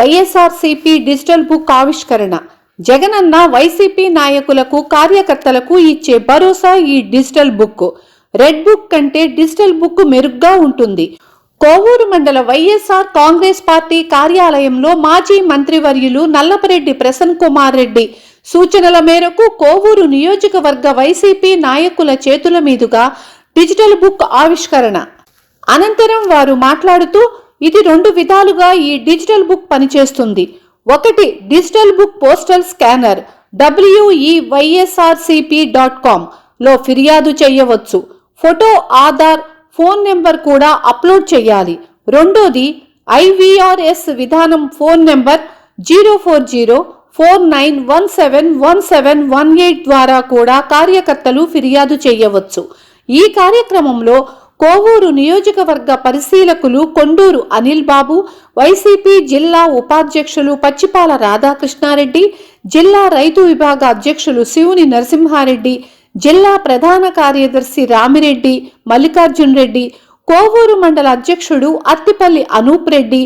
YSRCP digital book ఆవిష్కరణ. Jagananna YCP నాయకులకు కార్యకర్తలకు ఇచ్చే భరోసా ఈ డిజిటల్ బుక్. రెడ్ బుక్ కంటే డిజిటల్ బుక్ మెరుగ్గా ఉంటుంది. కోవూరు మండల వైఎస్ఆర్ కాంగ్రెస్ పార్టీ కార్యాలయంలో మాజీ మంత్రివర్యులు నల్లపరెడ్డి ప్రసన్న కుమార్ రెడ్డి సూచనల మేరకు కోవూరు నియోజకవర్గ వైసీపీ నాయకుల చేతుల మీదుగా డిజిటల్ బుక్ ఆవిష్కరణ. అనంతరం వారు మాట్లాడుతూ, ఇది 2 విధాలుగా ఈ డిజిటల్ బుక్ పనిచేస్తుంది. ఒకటి, digital book postal scanner WEYSRCP.com లో ఫిర్యాదు చేయవచ్చు. ఫోటో, ఆధార్, ఫోన్ నెంబర్ కూడా అప్లోడ్ చేయాలి. రెండోది IVRS విధానం. ఫోన్ నెంబర్ 04049171718 ద్వారా కూడా కార్యకర్తలు ఫిర్యాదు చేయవచ్చు. ఈ కార్యక్రమంలో కోవూరు నియోజకవర్గ పరిశీలకులు కొండూరు అనిల్ బాబు, వైసీపీ జిల్లా ఉపాధ్యక్షులు పచ్చిపాల రాధాకృష్ణారెడ్డి, జిల్లా రైతు విభాగ అధ్యక్షులు శివుని నరసింహారెడ్డి, జిల్లా ప్రధాన కార్యదర్శి రామిరెడ్డి మల్లికార్జున్ రెడ్డి, కోవూరు మండల అధ్యక్షుడు Attipalli Anup Reddy,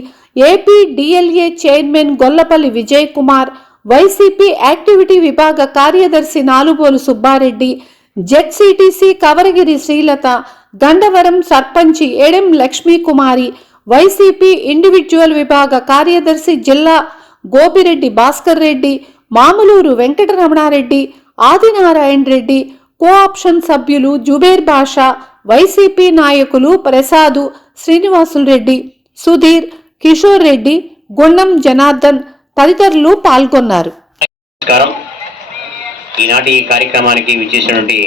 AP DLA chairman Gollapalli Vijay Kumar, YCP activity విభాగ కార్యదర్శి నాలుబోలు సుబ్బారెడ్డి, ZCTC కవరగిరి శ్రీలత, గండవరం సర్పంచి ఎడెం లక్ష్మీ కుమారి, వైసీపీ ఇండివిజువల్ విభాగ కార్యదర్శి జిల్లా గోపిరెడ్డి భాస్కర్ రెడ్డి, మాములూరు వెంకటరమణారెడ్డి, ఆదినారాయణ రెడ్డి, కోఆప్షన్ సభ్యులు జుబేర్ బాషా, వైసీపీ నాయకులు ప్రసాదు, శ్రీనివాసులు రెడ్డి, సుధీర్, కిషోర్ రెడ్డి, గుండం జనార్దన్ తదితరులు పాల్గొన్నారు. ఈనాటి ఈ కార్యక్రమానికి విచ్చేసినటువంటి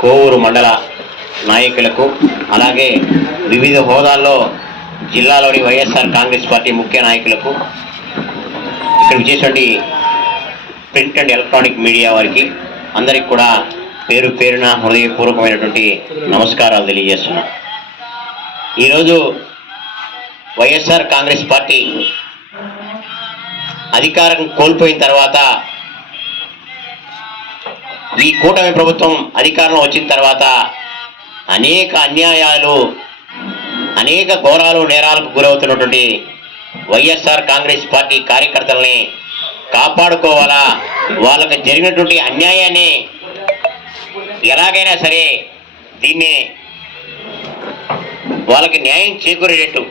కోవూరు మండల నాయకులకు, అలాగే వివిధ హోదాల్లో జిల్లాలోని వైఎస్ఆర్ కాంగ్రెస్ పార్టీ ముఖ్య నాయకులకు, ఇక్కడ విచ్చేసినటువంటి ప్రింట్ అండ్ ఎలక్ట్రానిక్ మీడియా వారికి అందరికి కూడా పేరు పేరున హృదయపూర్వకమైనటువంటి నమస్కారాలు తెలియజేస్తున్నాం. ఈరోజు వైఎస్ఆర్ కాంగ్రెస్ పార్టీ అధికారం కోల్పోయిన తర్వాత, ఈ కూటమి ప్రభుత్వం అధికారంలో వచ్చిన తర్వాత అనేక అన్యాయాలు, అనేక ఘోరాలు, నేరాలకు గురవుతున్నటువంటి వైఎస్ఆర్ కాంగ్రెస్ పార్టీ కార్యకర్తల్ని కాపాడుకోవాలా, వాళ్ళకి జరిగినటువంటి అన్యాయాన్ని ఎలాగైనా సరే దీన్ని వాళ్ళకి న్యాయం చేకూరేటట్టు,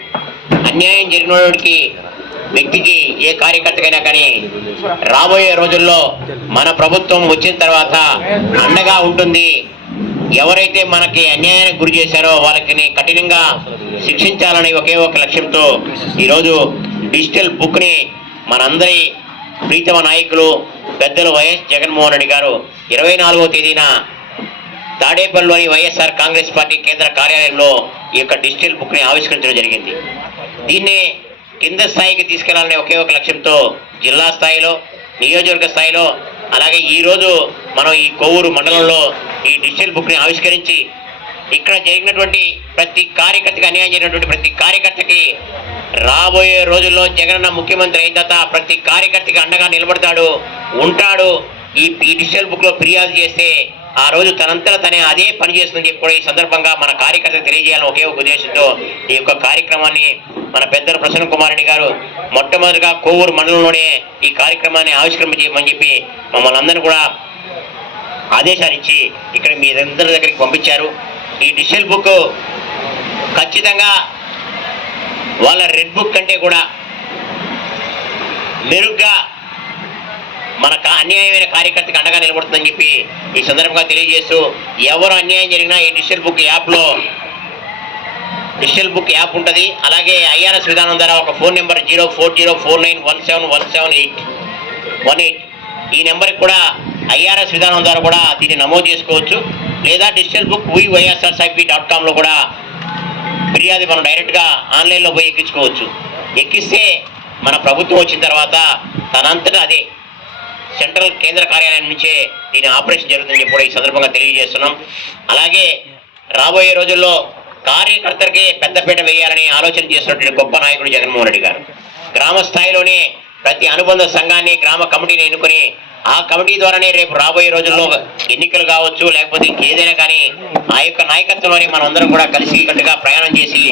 అన్యాయం జరిగినోడికి వ్యక్తికి, ఏ కార్యకర్తకైనా కానీ రాబోయే రోజుల్లో మన ప్రభుత్వం వచ్చిన తర్వాత అండగా ఉంటుంది. ఎవరైతే మనకి అన్యాయానికి గురి చేశారో వాళ్ళకి కఠినంగా శిక్షించాలని ఒకే ఒక లక్ష్యంతో ఈరోజు డిజిటల్ బుక్ని మనందరి ప్రీతమ నాయకులు పెద్దలు వైఎస్ జగన్మోహన్ రెడ్డి గారు 24వ తేదీన తాడేపల్లిలోని వైఎస్ఆర్ కాంగ్రెస్ పార్టీ కేంద్ర కార్యాలయంలో ఈ యొక్క డిజిటల్ బుక్ని ఆవిష్కరించడం జరిగింది. దీన్ని కింద స్థాయికి తీసుకెళ్లాలనే ఒకే ఒక లక్ష్యంతో జిల్లా స్థాయిలో, నియోజకవర్గ స్థాయిలో, అలాగే ఈరోజు మనం ఈ కోవూరు మండలంలో ఈ డిజిటల్ బుక్ని ఆవిష్కరించి ఇక్కడ జరిగినటువంటి ప్రతి కార్యకర్తకి, అన్యాయం జరిగినటువంటి ప్రతి కార్యకర్తకి రాబోయే రోజుల్లో జగనన్న ముఖ్యమంత్రి అయిన తర్వాత ప్రతి కార్యకర్తకి అండగా నిలబడతాడు, ఉంటాడు. ఈ డిజిటల్ బుక్లో ఫిర్యాదు చేస్తే ఆ రోజు తనంతట తనే అదే పని చేస్తుందని చెప్పి కూడా ఈ సందర్భంగా మన కార్యకర్తలు తెలియజేయాలని ఒకే ఒక ఉద్దేశంతో ఈ యొక్క కార్యక్రమాన్ని మన పెద్దలు ప్రసన్న కుమార్ రెడ్డి గారు మొట్టమొదటిగా కోవూరు మండలంలోనే ఈ కార్యక్రమాన్ని ఆవిష్కరించమని చెప్పి మమ్మల్ని అందరినీ కూడా ఆదేశాలు ఇచ్చి ఇక్కడ మీ అందరి దగ్గరికి పంపించారు. ఈ డిజిటల్ బుక్ ఖచ్చితంగా వాళ్ళ రెడ్ బుక్ కంటే కూడా మెరుగ్గా మన అన్యాయమైన కార్యకర్తకి అండగా నిలబడుతుందని చెప్పి ఈ సందర్భంగా తెలియజేస్తూ, ఎవరు అన్యాయం జరిగినా ఈ డిజిటల్ బుక్ యాప్ ఉంటుంది. అలాగే IRS విధానం ద్వారా ఒక ఫోన్ నెంబర్ 04049171718 ఈ నెంబర్కి కూడా IRS విధానం ద్వారా కూడా దీన్ని నమోదు చేసుకోవచ్చు. లేదా డిజిటల్ బుక్ WEYSRCP.comలో కూడా ఫిర్యాదు మనం డైరెక్ట్గా ఆన్లైన్లో పోయి ఎక్కించుకోవచ్చు. ఎక్కిస్తే మన ప్రభుత్వం వచ్చిన తర్వాత తనంతటా అదే సెంట్రల్ కేంద్ర కార్యాలయం నుంచే దీని ఆపరేషన్ జరుగుతుందని చెప్పి కూడా ఈ సందర్భంగా తెలియజేస్తున్నాం. అలాగే రాబోయే రోజుల్లో కార్యకర్తలకి పెద్దపీట వేయాలని ఆలోచన చేస్తున్నటువంటి గొప్ప నాయకుడు జగన్మోహన్ రెడ్డి గారు గ్రామ స్థాయిలోనే ప్రతి అనుబంధ సంఘాన్ని, గ్రామ కమిటీని ఎన్నుకొని ఆ కమిటీ ద్వారానే రేపు రాబోయే రోజుల్లో ఎన్నికలు కావచ్చు, లేకపోతే ఇంకేదైనా కానీ ఆ యొక్క నాయకత్వంలోనే మనం అందరం కూడా కలిసి కట్టుగా ప్రయాణం చేసి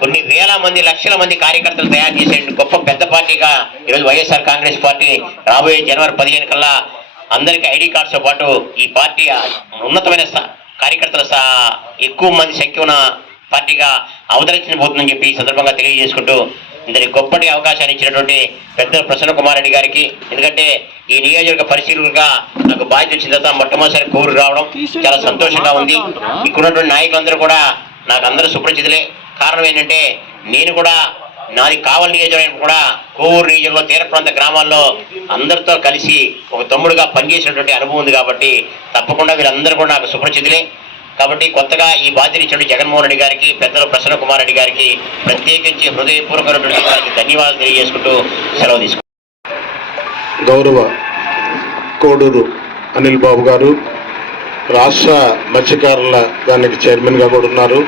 కొన్ని వేల మంది లక్షల మంది కార్యకర్తలు తయారు చేసే గొప్ప పెద్ద పార్టీగా ఈరోజు వైఎస్ఆర్ కాంగ్రెస్ పార్టీ రాబోయే జనవరి 15 కల్లా అందరికీ ఐడి కార్డ్స్తో పాటు ఈ పార్టీ ఉన్నతమైన కార్యకర్తల ఎక్కువ మంది సంఖ్య ఉన్న పార్టీగా అవతరించబోతుందని చెప్పి ఈ సందర్భంగా తెలియజేసుకుంటూ ఇంతటి గొప్పటి అవకాశాన్ని ఇచ్చినటువంటి పెద్ద ప్రసన్న కుమార్ రెడ్డి గారికి, ఎందుకంటే ఈ నియోజకవర్గ పరిశీలకులుగా నాకు బాధ్యత వచ్చిన తర్వాత మొట్టమొదటిసారి కోరు రావడం చాలా సంతోషంగా ఉంది. ఇక్కడ ఉన్నటువంటి నాయకులందరూ కూడా నాకు అందరూ సుపరిచితులే. కారణం ఏంటంటే నేను కూడా నాది కావలి నియోజకవర్గం కూడా కోవూరు నియోజకవర్గంలో తీర ప్రాంత గ్రామాల్లో అందరితో కలిసి ఒక తమ్ముడుగా పనిచేసినటువంటి అనుభవం ఉంది కాబట్టి తప్పకుండా వీళ్ళందరూ కూడా నాకు సుపరిచితులే. కాబట్టి కొత్తగా ఈ బాధ్యత ఇచ్చిన జగన్మోహన్ రెడ్డి గారికి, పెద్దలు ప్రసన్న కుమార్ రెడ్డి గారికి ప్రత్యేకించి హృదయపూర్వకమైనటువంటి వారికి ధన్యవాదాలు తెలియజేసుకుంటూ సెలవు తీసుకుంటాం. గౌరవ కోడూరు అనిల్ బాబు గారు రాష్ట్ర మత్స్యకారుల దానికి చైర్మన్గా కూడా ఉన్నారు.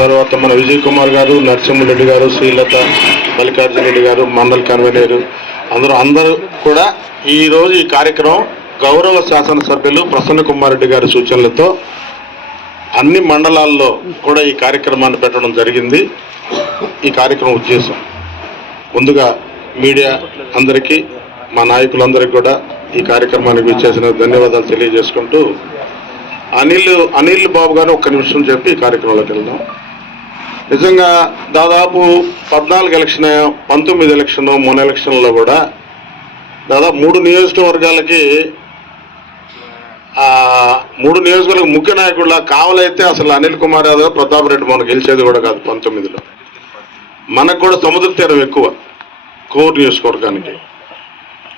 తర్వాత మన విజయ్ కుమార్ గారు, నరసింహరెడ్డి గారు, శ్రీలత, మల్లికార్జున రెడ్డి గారు, మండల్ కన్వీనర్ అందరూ కూడా ఈరోజు ఈ కార్యక్రమం గౌరవ శాసనసభ్యులు ప్రసన్న కుమార్ రెడ్డి గారి సూచనలతో అన్ని మండలాల్లో కూడా ఈ కార్యక్రమాన్ని పెట్టడం జరిగింది. ఈ కార్యక్రమం ఉద్దేశం ముందుగా మీడియా అందరికీ, మా నాయకులందరికీ కూడా ఈ కార్యక్రమానికి ఇచ్చేసిన ధన్యవాదాలు తెలియజేసుకుంటూ అనిల్ బాబు గారు ఒక్క నిమిషం చెప్పి ఈ కార్యక్రమంలోకి వెళ్దాం. నిజంగా దాదాపు 14 ఎలక్షన్, 19 ఎలక్షన్, 3 ఎలక్షన్లో కూడా దాదాపు 3 నియోజకవర్గాలకి 3 నియోజకవర్గ ముఖ్య నాయకుల కావాలైతే అసలు అనిల్ కుమార్ యాదవ్, ప్రతాప్ రెడ్డి మనం గెలిచేది కూడా కాదు 19లో. మనకు కూడా సముద్ర తీరం ఎక్కువ కోర్ నియోజకవర్గానికి.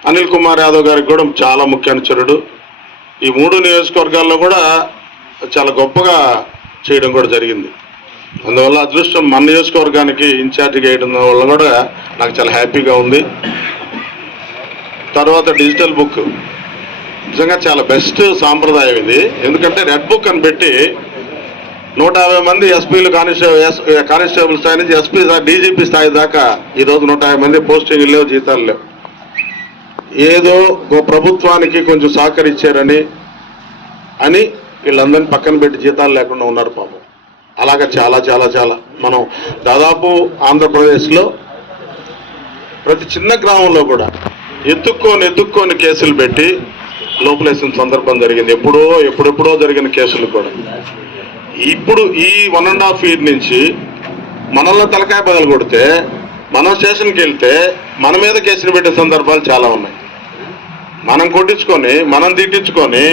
అనిల్ కుమార్ యాదవ్ గారికి కూడా చాలా ముఖ్య అనుచరుడు. ఈ 3 నియోజకవర్గాల్లో కూడా చాలా గొప్పగా చేయడం కూడా జరిగింది. అందువల్ల అదృష్టం మన నియోజకవర్గానికి ఇన్ఛార్జిగా వేయడం వల్ల కూడా నాకు చాలా హ్యాపీగా ఉంది. తర్వాత డిజిటల్ బుక్ నిజంగా చాలా బెస్ట్ సాంప్రదాయం ఇది. ఎందుకంటే రెడ్ బుక్ అని పెట్టి 150 మంది ఎస్పీలు, కానిస్టేబుల్ స్థాయి నుంచి ఎస్పీ, డీజీపీ స్థాయి దాకా ఈరోజు 150 మంది పోస్టింగ్లు లేవు, జీతాలు లేవు. ఏదో ప్రభుత్వానికి కొంచెం సహకరించారని వీళ్ళందరినీ పక్కన పెట్టి జీతాలు లేకుండా ఉన్నారు పాపం. అలాగా చాలా చాలా చాలా మనం దాదాపు ఆంధ్రప్రదేశ్లో ప్రతి చిన్న గ్రామంలో కూడా ఎత్తుక్కొని కేసులు పెట్టి లోపలేసిన సందర్భం జరిగింది. ఎప్పుడెప్పుడో జరిగిన కేసులు కూడా. ఇప్పుడు ఈ 1.5 year నుంచి మనల్ని తలకాయ బదులు కొడితే, మనం స్టేషన్కి వెళ్తే మన మీద కేసులు పెట్టే సందర్భాలు చాలా ఉన్నాయి. మనం కొట్టించుకొని, మనం తిట్టించుకొని,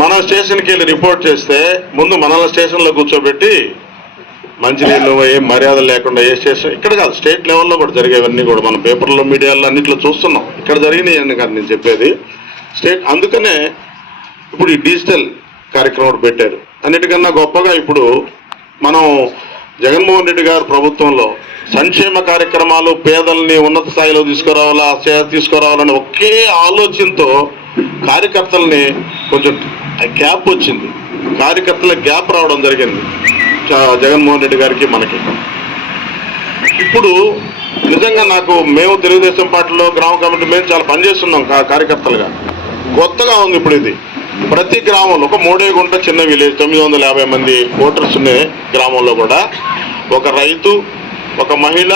మనం స్టేషన్కి వెళ్ళి రిపోర్ట్ చేస్తే ముందు మనల్ని స్టేషన్లో కూర్చోబెట్టి మంచినీళ్ళు ఏం మర్యాద లేకుండా ఏ స్టేషన్, ఇక్కడ కాదు స్టేట్ లెవెల్లో కూడా జరిగేవన్నీ కూడా మనం పేపర్లో, మీడియాలో అన్నింటిలో చూస్తున్నాం. ఇక్కడ జరిగినాయి కాదు నేను చెప్పేది స్టేట్. అందుకనే ఇప్పుడు ఈ డిజిటల్ కార్యక్రమం పెట్టారు. అన్నిటికన్నా గొప్పగా ఇప్పుడు మనం జగన్మోహన్ రెడ్డి గారు ప్రభుత్వంలో సంక్షేమ కార్యక్రమాలు, పేదల్ని ఉన్నత స్థాయిలో తీసుకురావాలని ఒకే ఆలోచనతో కార్యకర్తల్ని కొంచెం గ్యాప్ వచ్చింది. కార్యకర్తల గ్యాప్ రావడం జరిగింది జగన్మోహన్ రెడ్డి గారికి, మనకి. ఇప్పుడు నిజంగా మేము తెలుగుదేశం పార్టీలో గ్రామ కమిటీ మేము చాలా పనిచేస్తున్నాం కార్యకర్తలుగా. కొత్తగా ఉంది ఇప్పుడు ఇది. ప్రతి గ్రామంలో ఒక 3 గుంట చిన్న విలేజ్, 950 మంది ఓటర్స్ ఉన్న గ్రామంలో కూడా ఒక రైతు, ఒక మహిళ,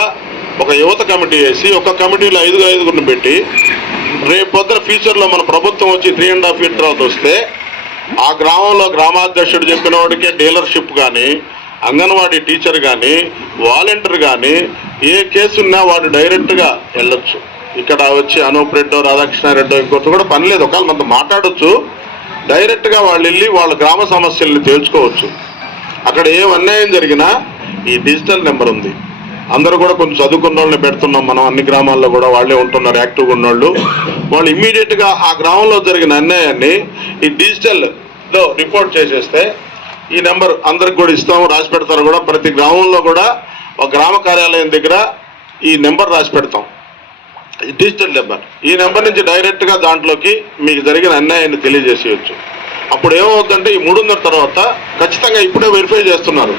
ఒక యువత కమిటీ వేసి, ఒక కమిటీలో 5 పెట్టి, రేపు పొద్దున ఫ్యూచర్లో మన ప్రభుత్వం వచ్చి 3.5 years తర్వాత వస్తే ఆ గ్రామంలో గ్రామాధ్యక్షుడు చెప్పిన వాడికే డీలర్షిప్ కానీ, అంగన్వాడీ టీచర్ కానీ, వాలంటీర్ కానీ ఏ కేసు ఉన్నా వాడు డైరెక్ట్గా వెళ్ళొచ్చు. ఇక్కడ వచ్చి అనూప్ రెడ్డో, రాధాకృష్ణారెడ్డో ఇంకొకటి కూడా పని లేదు. ఒకవేళ మనతో మాట్లాడచ్చు, డైరెక్ట్గా వాళ్ళు వెళ్ళి వాళ్ళ గ్రామ సమస్యల్ని తేల్చుకోవచ్చు. అక్కడ ఏం అన్యాయం జరిగినా ఈ డిజిటల్ నెంబర్ ఉంది. అందరూ కూడా కొంచెం చదువుకున్న వాళ్ళని పెడుతున్నాం మనం. అన్ని గ్రామాల్లో కూడా వాళ్ళే ఉంటున్నారు యాక్టివ్గా ఉన్నోళ్ళు. వాళ్ళు ఇమ్మీడియట్గా ఆ గ్రామంలో జరిగిన అన్యాయాన్ని ఈ డిజిటల్లో రిపోర్ట్ చేసేస్తే ఈ నెంబర్ అందరికి కూడా ఇస్తాము, రాసి పెడతారు కూడా. ప్రతి గ్రామంలో కూడా ఒక గ్రామ కార్యాలయం దగ్గర ఈ నెంబర్ రాసి పెడతాం, డిజిటల్ నెంబర్. ఈ నెంబర్ నుంచి డైరెక్ట్గా దాంట్లోకి మీకు జరిగిన అన్యాయాన్ని తెలియజేసేయచ్చు. అప్పుడు ఏమవుతుందంటే ఈ 3.5 తర్వాత ఖచ్చితంగా ఇప్పుడే వెరిఫై చేస్తున్నారు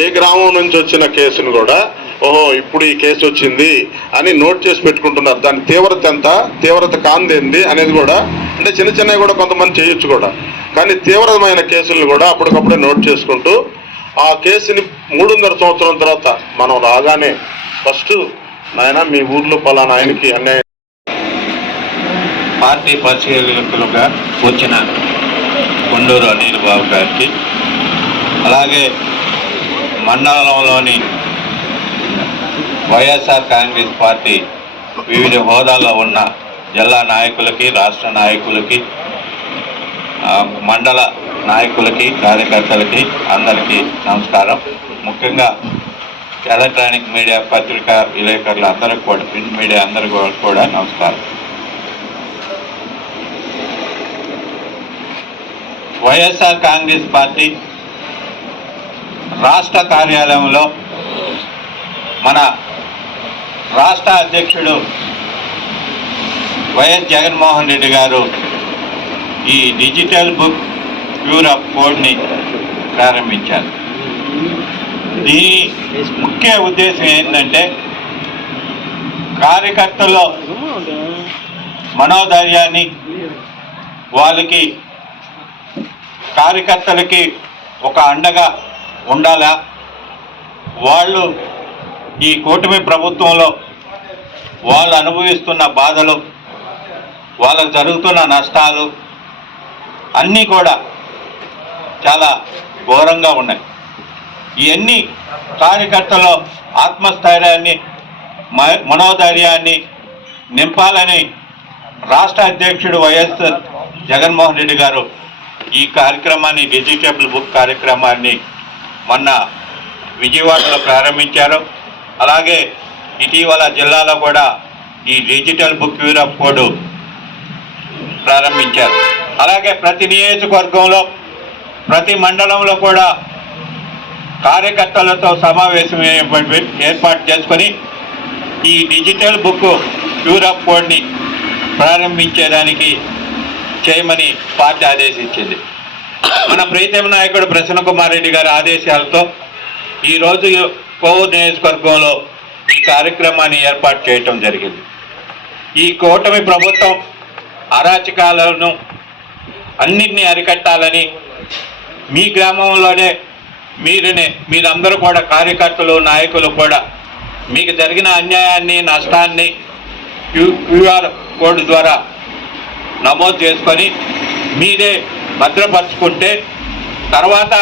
ఏ గ్రామం నుంచి వచ్చిన కేసును కూడా. ఓహో ఇప్పుడు ఈ కేసు వచ్చింది అని నోట్ చేసి పెట్టుకుంటున్నారు. దాని తీవ్రత ఎంత, తీవ్రత కాందేంది అనేది కూడా. అంటే చిన్నవి కూడా కొంతమంది చేయొచ్చు కూడా, కానీ తీవ్రమైన కేసులను కూడా అప్పటికప్పుడే నోట్ చేసుకుంటూ ఆ కేసుని 3.5 సంవత్సరం తర్వాత మనం రాగానే ఫస్ట్ నాయన మీ ఊర్లో పలానా ఆయనకి అన్యాయం. పార్టీ పరిశీలకులుగా వచ్చిన కొండూరు అనిల్ బాబు గారికి, అలాగే మండలంలోని వైఎస్ఆర్ కాంగ్రెస్ పార్టీ వివిధ హోదాల్లో ఉన్న జిల్లా నాయకులకి, రాష్ట్ర నాయకులకి, మండల నాయకులకి, కార్యకర్తలకి అందరికీ నమస్కారం. ముఖ్యంగా ఎలక్ట్రానిక్ మీడియా, పత్రికా విలేకరులు అందరికీ కూడా, ప్రింట్ మీడియా అందరికీ కూడా నమస్కారం. వైఎస్ఆర్ కాంగ్రెస్ పార్టీ రాష్ట్ర కార్యాలయంలో మన రాష్ట్ర అధ్యక్షుడు వైఎస్ జగన్మోహన్ రెడ్డి గారు ఈ డిజిటల్ బుక్ క్యూర్ ఆఫ్ కోడ్ని ప్రారంభించారు. దీని ముఖ్య ఉద్దేశం ఏంటంటే కార్యకర్తల్లో మనోధైర్యాన్ని, వాళ్ళకి కార్యకర్తలకి ఒక అండగా ఉండాలా, వాళ్ళు ఈ కూటమి ప్రభుత్వంలో వాళ్ళు అనుభవిస్తున్న బాధలు, వాళ్ళకు జరుగుతున్న నష్టాలు అన్నీ కూడా చాలా ఘోరంగా ఉన్నాయి. ఇవన్నీ కార్యకర్తల ఆత్మస్థైర్యాన్ని, మనోధైర్యాన్ని నింపాలని రాష్ట్ర అధ్యక్షుడు వైఎస్ జగన్మోహన్ రెడ్డి గారు ఈ కార్యక్రమాన్ని, డిజిటల్ బుక్ కార్యక్రమాన్ని మొన్న విజయవాడలో ప్రారంభించారు. అలాగే ఇటీవల జిల్లాలో కూడా ఈ digital book cure of code ప్రారంభించారు. అలాగే ప్రతి నియోజకవర్గంలో, ప్రతి మండలంలో కూడా కార్యకర్తలతో సమావేశం ఏర్పాటు చేసుకొని ఈ డిజిటల్ బుక్ క్యూర్ ఆఫ్ కోడ్ని ప్రారంభించేదానికి చేయమని పార్టీ ఆదేశించింది. మన ప్రీతమ నాయకుడు ప్రసన్న కుమార్ రెడ్డి గారి ఆదేశాలతో ఈరోజు కోవూరు నియోజకవర్గంలో ఈ కార్యక్రమాన్ని ఏర్పాటు చేయటం జరిగింది. ఈ కూటమి ప్రభుత్వం అరాచకాలను అన్నింటినీ అరికట్టాలని మీ గ్రామంలోనే మీరందరూ కూడా, కార్యకర్తలు, నాయకులు కూడా మీకు జరిగిన అన్యాయాన్ని, నష్టాన్ని క్యూఆర్ కోడ్ ద్వారా నమోదు చేసుకొని మీరే భద్రపరుచుకుంటే తర్వాత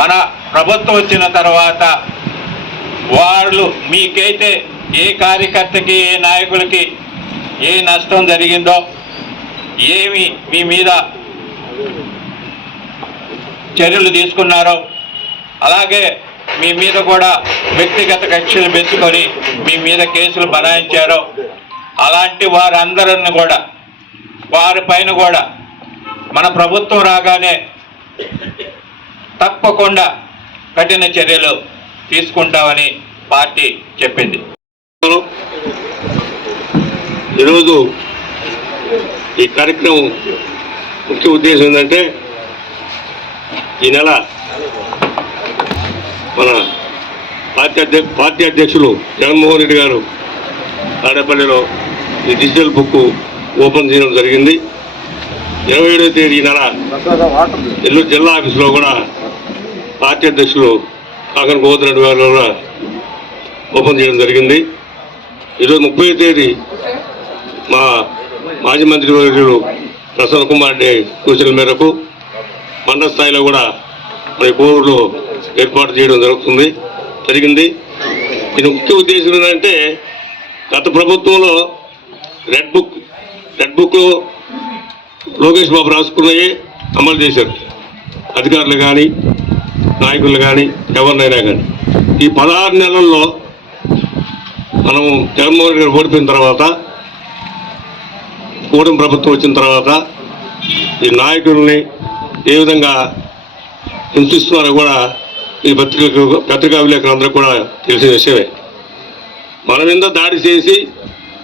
మన ప్రభుత్వం వచ్చిన తర్వాత వాళ్ళు మీకైతే ఏ కార్యకర్తకి, ఏ నాయకులకి ఏ నష్టం జరిగిందో, ఏమి మీ మీద చర్యలు తీసుకున్నారో, అలాగే మీ మీద కూడా వ్యక్తిగత కక్షలు పెంచుకొని మీ మీద కేసులు బనాయించారో, అలాంటి వారందరిని కూడా, వారిపైన కూడా మన ప్రభుత్వం రాగానే తప్పకుండా కఠిన చర్యలు తీసుకుంటామని పార్టీ చెప్పింది. ఈరోజు ఈ కార్యక్రమం ముఖ్య ఉద్దేశం ఏంటంటే ఈ నెల మన పార్టీ అధ్యక్షులు జగన్మోహన్ రెడ్డి గారు తాడేపల్లిలో ఈ డిజిటల్ బుక్ ఓపెన్ చేయడం జరిగింది. 27వ తేదీ నెల నెల్లూరు జిల్లా ఆఫీసులో కూడా పార్టీ అధ్యక్షులు కాకర గోవర్ధన్ రెడ్డి గారు కూడా ఓపెన్ చేయడం జరిగింది. ఈరోజు 30వ తేదీ మా మాజీ మంత్రి వర్యులు ప్రసన్న కుమార్ రెడ్డి సూచనల మేరకు మండల స్థాయిలో కూడా మన కోవూరులో ఏర్పాటు చేయడం జరిగింది. దీని ముఖ్య ఉద్దేశం ఏంటంటే గత ప్రభుత్వంలో రెడ్ బుక్లో లోకేష్ బాబు రాసుకున్నవి అమలు చేశారు. అధికారులు కానీ, నాయకులు కానీ, ఎవరినైనా కానీ. ఈ 16 నెలల్లో మనం జగన్మోహన్ రెడ్డి గారు ఓడిపోయిన తర్వాత, కూటమి ప్రభుత్వం వచ్చిన తర్వాత ఈ నాయకుల్ని ఏ విధంగా హింసిస్తున్నారో కూడా ఈ పత్రికా విలేకరులందరూ కూడా తెలిసిన విషయమే. మన మీద దాడి చేసి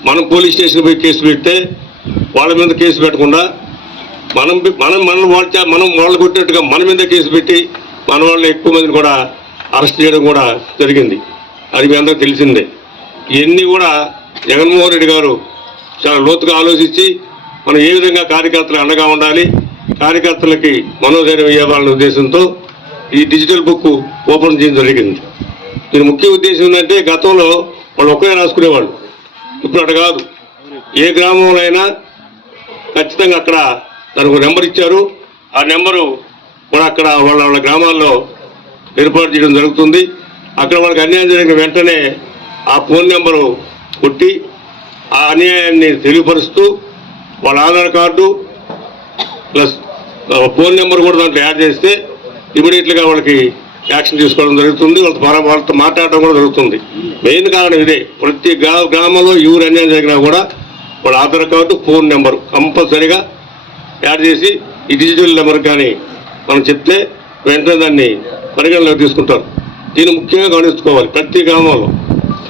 మనం పోలీస్ స్టేషన్ పోయి కేసు పెడితే వాళ్ళ మీద కేసు పెట్టకుండా మనం వాళ్ళు కొట్టినట్టుగా మన మీద కేసు పెట్టి మన వాళ్ళని ఎక్కువ మందిని కూడా అరెస్ట్ చేయడం కూడా జరిగింది. అది మీ అందరూ తెలిసిందే. ఇవన్నీ కూడా జగన్మోహన్ రెడ్డి గారు చాలా లోతుగా ఆలోచించి మనం ఏ విధంగా కార్యకర్తలు అండగా ఉండాలి, కార్యకర్తలకి మనోధైర్యం ఇవ్వాలనే ఉద్దేశంతో ఈ డిజిటల్ బుక్ ఓపెన్ చేయడం జరిగింది. దీని ముఖ్య ఉద్దేశం ఏంటంటే గతంలో వాళ్ళు ఒక్కరే రాసుకునేవాళ్ళు, ఇప్పుడు అటు కాదు. ఏ గ్రామంలో అయినా ఖచ్చితంగా అక్కడ దానికి ఒక నెంబర్ ఇచ్చారు. ఆ నెంబరు కూడా అక్కడ వాళ్ళ గ్రామాల్లో ఏర్పాటు చేయడం జరుగుతుంది. అక్కడ వాళ్ళకి అన్యాయం జరిగిన వెంటనే ఆ ఫోన్ నెంబరు కొట్టి ఆ అన్యాయాన్ని తెలియపరుస్తూ వాళ్ళ Aadhaar card plus phone number కూడా దాంట్లో యాడ్ చేస్తే ఇమీడియట్గా వాళ్ళకి యాక్షన్ తీసుకోవడం జరుగుతుంది. వాళ్ళతో మాట్లాడడం కూడా జరుగుతుంది. మెయిన్ కారణం ఇదే. ప్రతి గ్రామంలో ఎవరు అన్యాయం జరిగినా కూడా వాళ్ళ ఆధార్ కార్డు ఫోన్ నెంబరు కంపల్సరీగా యాడ్ చేసి ఈ డిజిటల్ నెంబర్ కానీ మనం చెప్తే వెంటనే దాన్ని పరిగణలోకి తీసుకుంటారు. దీన్ని ముఖ్యంగా గమనించుకోవాలి ప్రతి గ్రామంలో.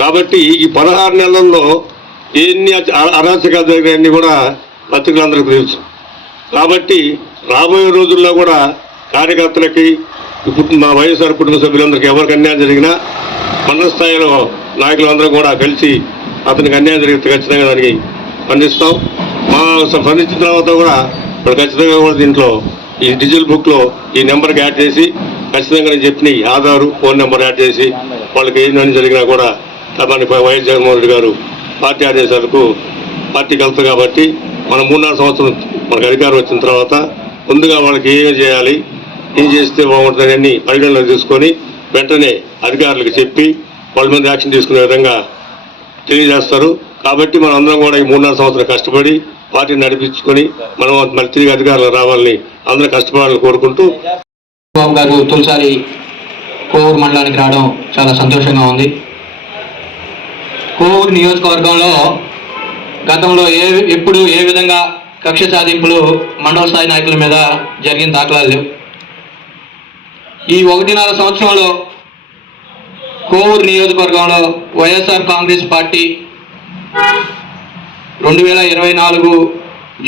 కాబట్టి ఈ 16 నెలల్లో ఎన్ని అరాచకాలు జరిగినవన్నీ కూడా పత్రికలందరికీ తెలుసు. కాబట్టి రాబోయే రోజుల్లో కూడా కార్యకర్తలకి మా వైఎస్ఆర్ కుటుంబ సభ్యులందరికీ ఎవరికి అన్యాయం జరిగినా మండల స్థాయిలో నాయకులందరూ కూడా కలిసి అతనికి అన్యాయం జరిగితే ఖచ్చితంగా దానికి స్పందిస్తాం. స్పందించిన తర్వాత కూడా ఇప్పుడు ఖచ్చితంగా కూడా దీంట్లో ఈ డిజిటల్ బుక్లో ఈ నెంబర్కి యాడ్ చేసి ఖచ్చితంగా నేను చెప్పిన ఆధారు ఫోన్ నెంబర్ యాడ్ చేసి వాళ్ళకి ఏం జరిగినా కూడా తమని వైఎస్ జగన్మోహన్ రెడ్డి గారు పార్టీ ఆదేశాలకు పార్టీకి వెళ్తారు. కాబట్టి మనం 3-4 సంవత్సరం మనకు అధికారం వచ్చిన తర్వాత ముందుగా వాళ్ళకి ఏం చేయాలి, ఏం చేస్తే బాగుంటుందని పరిగణలోకి తీసుకొని వెంటనే అధికారులకు చెప్పి వాళ్ళ మీద యాక్షన్ తీసుకునే విధంగా తెలియజేస్తారు. కాబట్టి మనం అందరం కూడా ఈ 3-4 సంవత్సరాలు కష్టపడి పార్టీని నడిపించుకొని మనం మళ్ళీ తిరిగి అధికారులు రావాలని అందరూ కష్టపడాలని కోరుకుంటూ బాబు గారు తొలిసారి కోవూరు మండలానికి రావడం చాలా సంతోషంగా ఉంది. కోవూరు నియోజకవర్గంలో గతంలో ఎప్పుడు ఏ విధంగా కక్ష సాధింపులు మండల స్థాయి నాయకుల మీద జరిగిన దాఖలాలు లేవు. ఈ 1.5 సంవత్సరంలో కోవూరు నియోజకవర్గంలో వైఎస్ఆర్ కాంగ్రెస్ పార్టీ 2024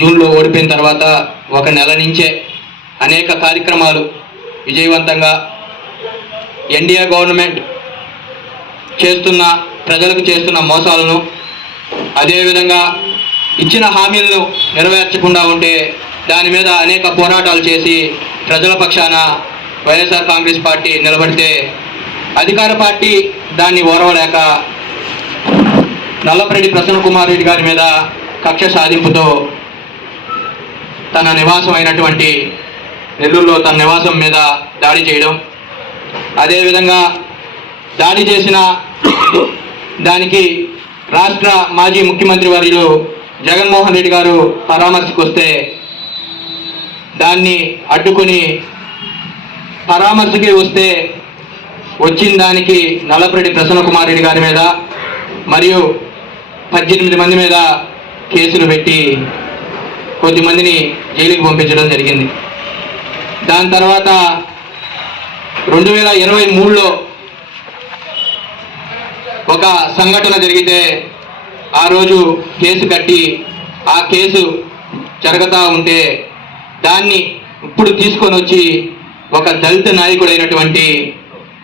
జూన్లో ఓడిపోయిన తర్వాత 1 నెల నుంచే అనేక కార్యక్రమాలు విజయవంతంగా ఎన్డీఏ గవర్నమెంట్ ప్రజలకు చేస్తున్న మోసాలను, అదేవిధంగా ఇచ్చిన హామీలను నెరవేర్చకుండా ఉంటే దాని మీద అనేక పోరాటాలు చేసి ప్రజల పక్షాన వైఎస్ఆర్ కాంగ్రెస్ పార్టీ నిలబడితే అధికార పార్టీ దాన్ని ఓర్వలేక నల్లపరెడ్డి ప్రసన్న కుమార్ రెడ్డి గారి మీద కక్ష సాధింపుతో తన నివాసం అయినటువంటి నెల్లూరులో తన నివాసం మీద దాడి చేయడం, అదేవిధంగా దాడి చేసిన దానికి రాష్ట్ర మాజీ ముఖ్యమంత్రి వర్యులు జగన్మోహన్ రెడ్డి గారు పరామర్శకు వస్తే దాన్ని అడ్డుకొని పరామర్శకి వస్తే వచ్చిన దానికి నల్లపరెడ్డి ప్రసన్న కుమార్ రెడ్డి గారి మీద మరియు 18 మంది మీద కేసులు పెట్టి కొద్దిమందిని జైలుకి పంపించడం జరిగింది. దాని తర్వాత 2023లో ఒక సంఘటన జరిగితే ఆ రోజు కేసు కట్టి ఆ కేసు జరుగుతూ ఉంటే దాన్ని ఇప్పుడు తీసుకొని వచ్చి ఒక దళిత నాయకుడైనటువంటి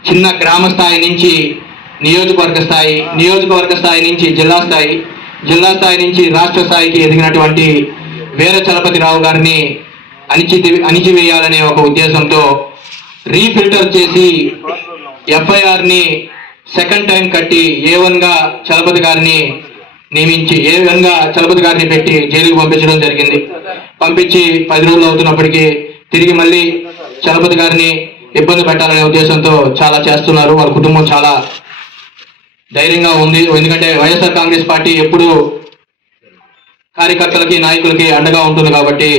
చిన్న గ్రామ స్థాయి నుంచి నియోజకవర్గ స్థాయి నుంచి జిల్లా స్థాయి నుంచి రాష్ట్ర స్థాయికి ఎదిగినటువంటి వీర చలపతిరావు గారిని అణిచివేయాలనే ఒక ఉద్దేశంతో రీఫిల్టర్ చేసి ఎఫ్ఐఆర్ని సెకండ్ టైం కట్టి A1గా చలపతి గారిని నియమించి A1గా చలపతి గారిని పెట్టి జైలుకు పంపించడం జరిగింది. పంపించి 10 రోజులు అవుతున్నప్పటికీ తిరిగి మళ్ళీ చలపతి గారిని ఇబ్బంది పెట్టాలనే ఉద్దేశంతో చాలా చేస్తున్నారు. వాళ్ళ కుటుంబం చాలా ధైర్యంగా ఉంది. ఎందుకంటే వైఎస్ఆర్ కాంగ్రెస్ పార్టీ ఎప్పుడు కార్యకర్తలకి నాయకులకి అండగా ఉంటుంది కాబట్టి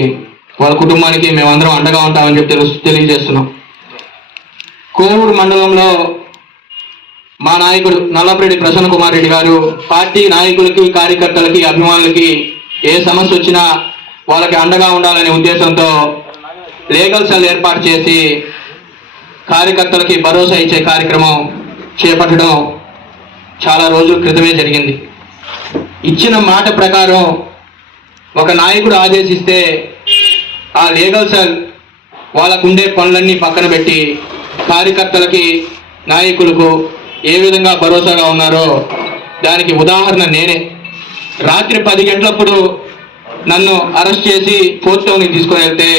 వాళ్ళ కుటుంబానికి మేమందరం అండగా ఉంటామని చెప్పి తెలియజేస్తున్నాం. కోవూరు మండలంలో మా నాయకుడు నల్లపరెడ్డి ప్రసన్న కుమార్ రెడ్డి గారు పార్టీ నాయకులకి, కార్యకర్తలకి, అభిమానులకి ఏ సమస్య వచ్చినా వాళ్ళకి అండగా ఉండాలనే ఉద్దేశంతో లీగల్ సెల్ ఏర్పాటు చేసి కార్యకర్తలకి భరోసా ఇచ్చే కార్యక్రమం చేపట్టడం చాలా రోజుల క్రితమే జరిగింది. ఇచ్చిన మాట ప్రకారం ఒక నాయకుడు ఆదేశిస్తే ఆ లీగల్ సెల్ వాళ్ళకుండే పనులన్నీ పక్కన పెట్టి కార్యకర్తలకి, నాయకులకు ఏ విధంగా భరోసాగా ఉన్నారో దానికి ఉదాహరణ నేనే. రాత్రి 10 గంటలప్పుడు నన్ను అరెస్ట్ చేసి 4th టౌన్కి తీసుకొని వెళ్తే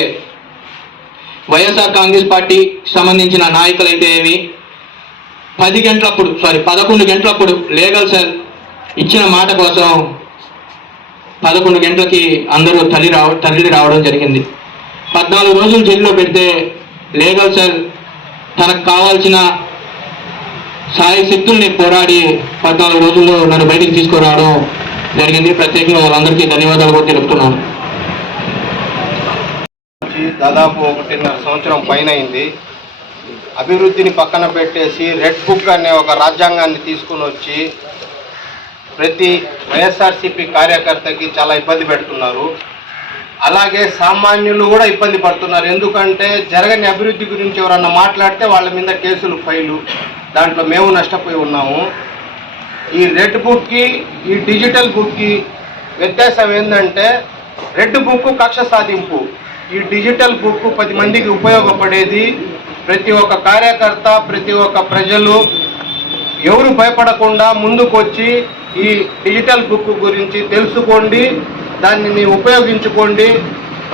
వైఎస్ఆర్ కాంగ్రెస్ పార్టీ సంబంధించిన నాయకులైతే ఏమి 11 గంటలప్పుడు లీగల్ సెల్ ఇచ్చిన మాట కోసం 11 గంటలకి అందరూ తల్లి రావడం జరిగింది. 14 రోజులు జైల్లో పెడితే లీగల్ సెల్ తనకు కావాల్సిన సాయి శక్తుల్ని పోరాడి 14 రోజుల్లో నన్ను బయటికి తీసుకురావడం జరిగింది. ప్రత్యేకంగా వాళ్ళందరికీ ధన్యవాదాలు కూడా తెలుపుతున్నాను. దాదాపు 1.5 సంవత్సరం పైన అయింది. అభివృద్ధిని పక్కన పెట్టేసి రెడ్ బుక్ అనే ఒక రాజ్యాంగాన్ని తీసుకుని వచ్చి ప్రతి వైఎస్ఆర్సీపీ కార్యకర్తకి చాలా ఇబ్బంది పెడుతున్నారు. అలాగే సామాన్యులు కూడా ఇబ్బంది పడుతున్నారు. ఎందుకంటే జరగని అభివృద్ధి గురించి ఎవరన్నా మాట్లాడితే వాళ్ళ మీద కేసులు ఫైలు, దాంట్లో మేము నష్టపోయి ఉన్నాము. ఈ రెడ్ బుక్కి ఈ డిజిటల్ బుక్కి వ్యత్యాసం ఏంటంటే రెడ్ బుక్ కక్ష సాధింపు, ఈ డిజిటల్ బుక్ 10 మందికి ఉపయోగపడేది. ప్రతి ఒక్క కార్యకర్త, ప్రతి ఒక్క ప్రజలు ఎవరు భయపడకుండా ముందుకు వచ్చి ఈ డిజిటల్ బుక్ గురించి తెలుసుకోండి, దాన్ని ఉపయోగించుకోండి.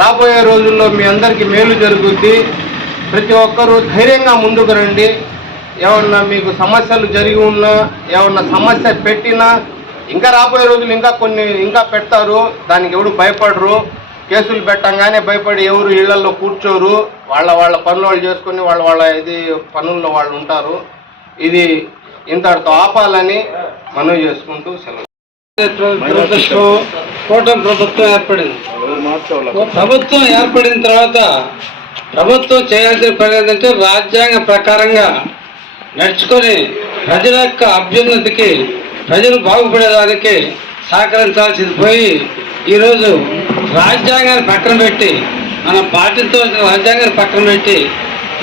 రాబోయే రోజుల్లో మీ అందరికీ మేలు జరుగుద్ది. ప్రతి ఒక్కరూ ధైర్యంగా ముందుకు రండి. ఏమన్నా మీకు సమస్యలు జరిగి ఉన్నా, ఏమన్నా సమస్య పెట్టినా ఇంకా రాబోయే రోజులు ఇంకా పెడతారు. దానికి ఎవరు భయపడరు. కేసులు పెట్టంగానే భయపడి ఎవరు ఇళ్లలో కూర్చోరు. వాళ్ళ పనులు వాళ్ళు చేసుకుని వాళ్ళ పనుల్లో వాళ్ళు ఉంటారు. ఇది ఇంతటితో ఆపాలని మనవి చేసుకుంటూ సెలవు. కూటమి ప్రభుత్వం ఏర్పడింది. ప్రభుత్వం ఏర్పడిన తర్వాత ప్రభుత్వం చేయాల్సిన పని ఏంటంటే రాజ్యాంగ ప్రకారంగా నడుచుకొని ప్రజల యొక్క అభ్యున్నతికి, ప్రజలు బాగుపడేదానికి సహకరించాల్సింది పోయి ఈరోజు రాజ్యాంగాన్ని పక్కన పెట్టి, మన పార్టీతో రాజ్యాంగాన్ని పక్కన పెట్టి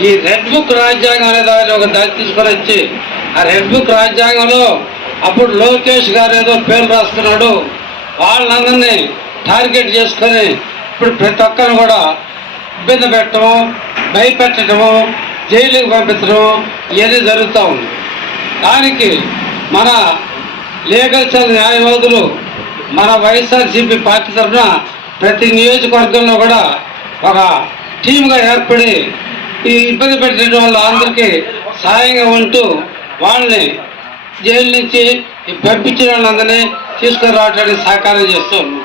ఈ రెడ్ బుక్ రాజ్యాంగం అనే దాన్ని ఒక దారి తీసుకొని వచ్చి ఆ రెడ్ బుక్ రాజ్యాంగంలో అప్పుడు లోకేష్ గారు ఏదో పేరు రాస్తున్నాడు, వాళ్ళందరినీ టార్గెట్ చేసుకొని ఇప్పుడు ప్రతి ఒక్కరిని కూడా ఇబ్బంది పెట్టడము, భయపెట్టడము, జైలుకి పంపించడం ఇవన్నీ జరుగుతూ ఉంది. దానికి మన లీగల్ సెల్ న్యాయవాదులు మన వైఎస్ఆర్సీపీ పార్టీ తరఫున ప్రతి నియోజకవర్గంలో కూడా ఒక టీమ్గా ఏర్పడి ఈ ఇబ్బంది పెట్టిన వాళ్ళందరికీ సహాయంగా ఉంటూ వాళ్ళని జైలు నుంచి పంపించిన వాళ్ళందరినీ తీసుకుని రావడానికి సహకారం చేస్తూ ఉన్నాం.